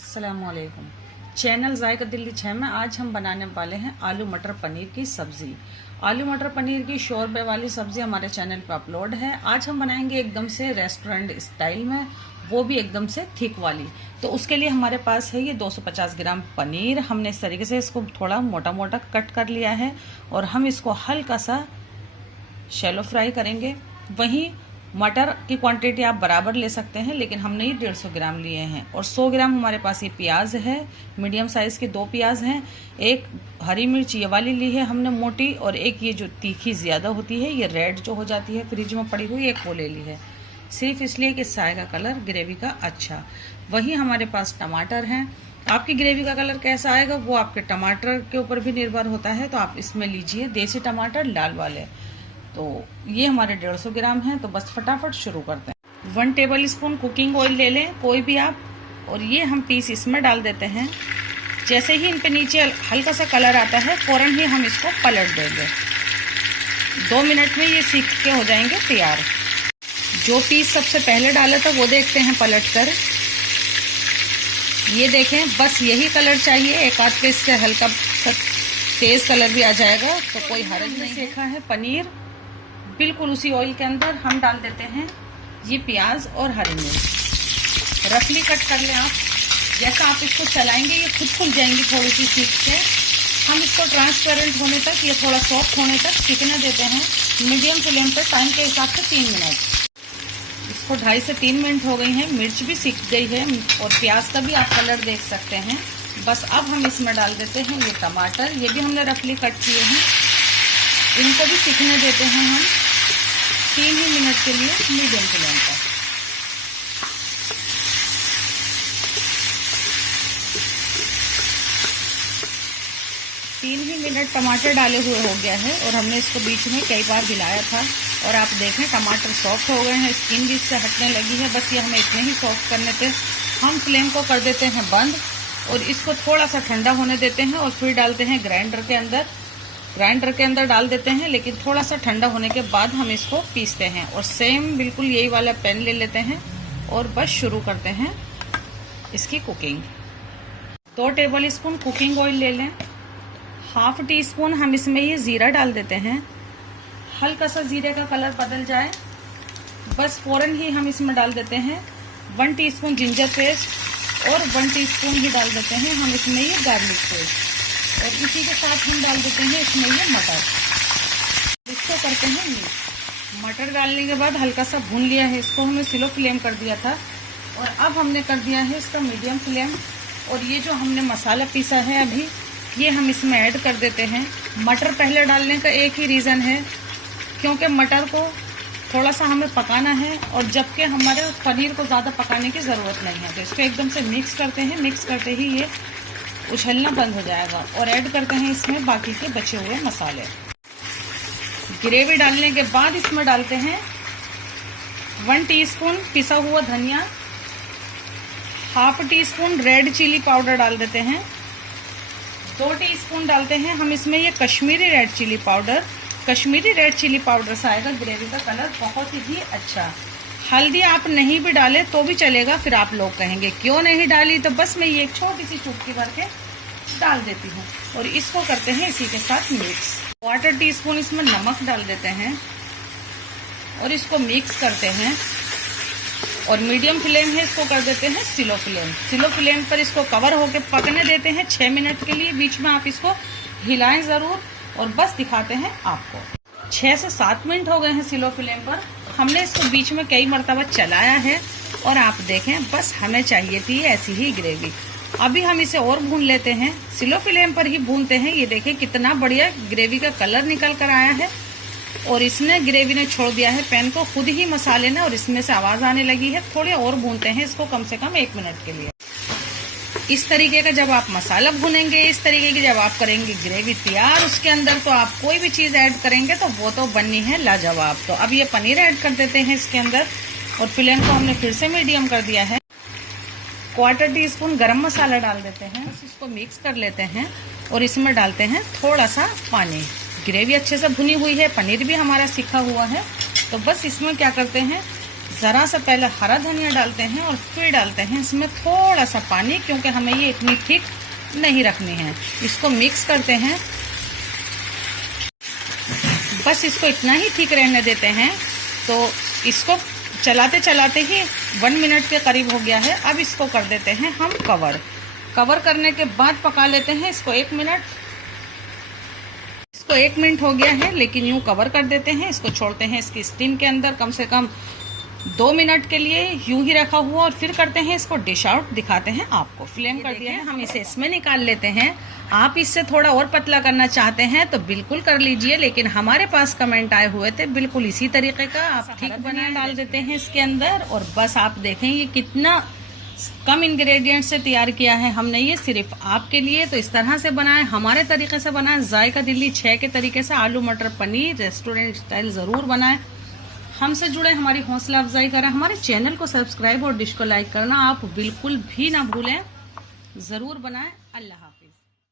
अस्सलामुअलैकुम। चैनल जायका दिल्ली 6 में आज हम बनाने वाले हैं आलू मटर पनीर की सब्जी। आलू मटर पनीर की शोरबे वाली सब्जी हमारे चैनल पर अपलोड है। आज हम बनाएंगे एकदम से रेस्टोरेंट स्टाइल में, वो भी एकदम से थिक वाली। तो उसके लिए हमारे पास है ये 250 ग्राम पनीर। हमने इस तरीके से इसको थोड़ा मोटा मोटा कट कर लिया है और हम इसको हल्का सा शैलो फ्राई करेंगे। वहीं मटर की क्वांटिटी आप बराबर ले सकते हैं, लेकिन हमने ये 150 ग्राम लिए हैं। और 100 ग्राम हमारे पास ये प्याज है, मीडियम साइज़ के 2 प्याज हैं। एक हरी मिर्च ये वाली ली है हमने मोटी, और एक ये जो तीखी ज़्यादा होती है, ये रेड जो हो जाती है फ्रिज में पड़ी हुई, एक वो ले ली है, सिर्फ इसलिए कि इससे आएगा कलर ग्रेवी का अच्छा। वहीं हमारे पास टमाटर हैं। आपकी ग्रेवी का कलर कैसा आएगा वो आपके टमाटर के ऊपर भी निर्भर होता है, तो आप इसमें लीजिए देसी टमाटर लाल वाले। तो ये हमारे 150 ग्राम हैं। तो बस फटाफट शुरू करते हैं। 1 टेबल स्पून कुकिंग ऑयल ले लें कोई भी आप, और ये हम पीस इसमें डाल देते हैं। जैसे ही इन पे नीचे हल्का सा कलर आता है फौरन ही हम इसको पलट देंगे। 2 मिनट में ये सीख के हो जाएंगे तैयार। जो पीस सबसे पहले डाला था वो देखते हैं पलट कर। ये देखें, बस यही कलर चाहिए। एक आध पीस से हल्का तेज कलर भी आ जाएगा तो कोई हर्ज नहीं। सेका है पनीर, बिल्कुल उसी ऑयल के अंदर हम डाल देते हैं ये प्याज और हरी मिर्च। रफली कट कर लें आप। जैसा आप इसको चलाएंगे ये खुद खुल जाएंगी थोड़ी सी सीख के। हम इसको ट्रांसपेरेंट होने तक, ये थोड़ा सॉफ्ट होने तक सीखने देते हैं मीडियम फ्लेम पर। टाइम के हिसाब से 3 मिनट। इसको 2.5 से 3 मिनट हो गई हैं। मिर्च भी सीख गई है और प्याज का भी आप कलर देख सकते हैं। बस अब हम इसमें डाल देते हैं ये टमाटर, ये भी हमने रफली कट किए हैं। इनको भी सीखने देते हैं हम 3 ही मिनट के लिए मीडियम फ्लेम पर। तीन ही मिनट टमाटर डाले हुए हो गया है और हमने इसको बीच में कई बार हिलाया था। और आप देखें टमाटर सॉफ्ट हो गए हैं, स्किन भी इससे हटने लगी है। बस ये हमें इतने ही सॉफ्ट करने थे। हम फ्लेम को कर देते हैं बंद और इसको थोड़ा सा ठंडा होने देते हैं और फिर डालते हैं ग्राइंडर के अंदर। ग्राइंडर के अंदर डाल देते हैं, लेकिन थोड़ा सा ठंडा होने के बाद हम इसको पीसते हैं। और सेम बिल्कुल यही वाला पैन ले लेते हैं और बस शुरू करते हैं इसकी cooking. 2 table spoon cooking oil ले लें। 1/2 टीस्पून हम इसमें ये जीरा डाल देते हैं। हल्का सा जीरे का कलर बदल जाए बस फौरन ही हम इसमें डाल देते हैं 1 टीस्पून जिंजर पेस्ट और 1 टीस्पून ही डाल देते हैं हम इसमें ये गार्लिक पेस्ट। और इसी के साथ हम डाल देते हैं इसमें ये मटर। इसको करते हैं मिक्स। मटर डालने के बाद हल्का सा भून लिया है इसको, हमने स्लो फ्लेम कर दिया था और अब हमने कर दिया है इसका मीडियम फ्लेम। और ये जो हमने मसाला पीसा है अभी, ये हम इसमें ऐड कर देते हैं। मटर पहले डालने का एक ही रीज़न है, क्योंकि मटर को थोड़ा सा हमें पकाना है और जबकि हमारे पनीर को ज़्यादा पकाने की ज़रूरत नहीं है। तो इसको एकदम से मिक्स करते हैं। मिक्स करते ही ये उछलना बंद हो जाएगा और ऐड करते हैं इसमें बाकी के बचे हुए मसाले। ग्रेवी डालने के बाद इसमें डालते हैं 1 टीस्पून पिसा हुआ धनिया, 1/2 टीस्पून रेड चिली पाउडर डाल देते हैं। 2 टीस्पून डालते हैं हम इसमें ये Kashmiri red chilli powder. Kashmiri red chilli powder से आएगा ग्रेवी का कलर बहुत ही अच्छा। हल्दी आप नहीं भी डालें तो भी चलेगा, फिर आप लोग कहेंगे क्यों नहीं डाली, तो बस मैं ये एक छोटी सी चुटकी भर के डाल देती हूँ और इसको करते हैं इसी के साथ मिक्स। 1/4 टीस्पून इसमें नमक डाल देते हैं और इसको मिक्स करते हैं। और मीडियम फ्लेम है इसको कर देते हैं स्लो फ्लेम। स्लो फ्लेम पर इसको कवर होके पकने देते हैं 6 मिनट के लिए। बीच में आप इसको हिलाएं ज़रूर और बस दिखाते हैं आपको। 6 से 7 मिनट हो गए हैं स्लो फ्लेम पर। हमने इसको बीच में कई मरतबा चलाया है और आप देखें बस हमें चाहिए थी ऐसी ही ग्रेवी। अभी हम इसे और भून लेते हैं, स्लो फ्लेम पर ही भूनते हैं। ये देखें कितना बढ़िया ग्रेवी का कलर निकल कर आया है और इसने ग्रेवी ने छोड़ दिया है पैन को खुद ही मसाले ने, और इसमें से आवाज़ आने लगी है। थोड़े और भूनते हैं इसको कम से कम 1 मिनट के लिए। इस तरीके का जब आप मसाला भूनेंगे, इस तरीके की जब आप करेंगे ग्रेवी तैयार, उसके अंदर तो आप कोई भी चीज़ ऐड करेंगे तो वो तो बननी है लाजवाब। तो अब ये पनीर ऐड कर देते हैं इसके अंदर और फ्लेम को हमने फिर से मीडियम कर दिया है। 1/4 टीस्पून गरम मसाला डाल देते हैं। इसको मिक्स कर लेते हैं और इसमें डालते हैं थोड़ा सा पानी। ग्रेवी अच्छे से भुनी हुई है, पनीर भी हमारा सीखा हुआ है, तो बस इसमें क्या करते हैं ज़रा सा पहले हरा धनिया डालते हैं और फिर डालते हैं इसमें थोड़ा सा पानी, क्योंकि हमें ये इतनी थिक नहीं रखनी है। इसको मिक्स करते हैं, बस इसको इतना ही थिक रहने देते हैं। तो इसको चलाते चलाते ही 1 मिनट के करीब हो गया है। अब इसको कर देते हैं हम कवर करने के बाद पका लेते हैं इसको 1 मिनट। इसको 1 मिनट हो गया है, लेकिन यूँ कवर कर देते हैं। इसको छोड़ते हैं इसकी स्टीम के अंदर कम से कम 2 मिनट के लिए, यूं ही रखा हुआ, और फिर करते हैं इसको डिश आउट। दिखाते हैं आपको। फ्लेम कर दिया है, हम इसे इसमें निकाल लेते हैं। आप इससे थोड़ा और पतला करना चाहते हैं तो बिल्कुल कर लीजिए, लेकिन हमारे पास कमेंट आए हुए थे बिल्कुल इसी तरीके का आप ठीक बना डाल देते हैं इसके अंदर। और बस आप देखें ये कितना कम इंग्रेडिएंट से तैयार किया है हमने, ये सिर्फ आपके लिए। तो इस तरह से बनाएं, हमारे तरीके से बनाएं, जायका दिल्ली 6 के तरीके से। आलू मटर पनीर रेस्टोरेंट स्टाइल ज़रूर बनाएं। हमसे जुड़े, हमारी हौसला अफजाई करें। हमारे चैनल को सब्सक्राइब और डिश को लाइक करना आप बिल्कुल भी ना भूलें। ज़रूर बनाएं। अल्लाह।